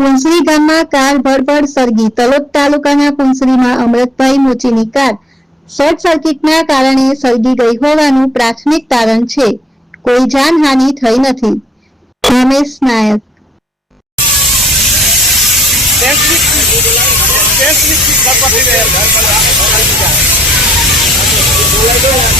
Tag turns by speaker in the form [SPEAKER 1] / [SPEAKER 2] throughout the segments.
[SPEAKER 1] કુંસરી ગામમાં કાર ભડભડ સરગી તલોદ તાલુકાના કુંસરીમાં Amrutbhai મોચીની car short સર્કિટના કારણે સળગી ગઈ હોવાનું પ્રાથમિક તારણ છે કોઈ જાનહાનિ થઈ નથી રમેશ નાયક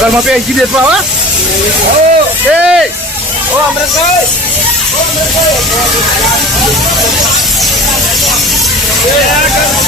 [SPEAKER 2] Calma, qui gira pra là Oh, Ok. Oh, okay. Oh, okay.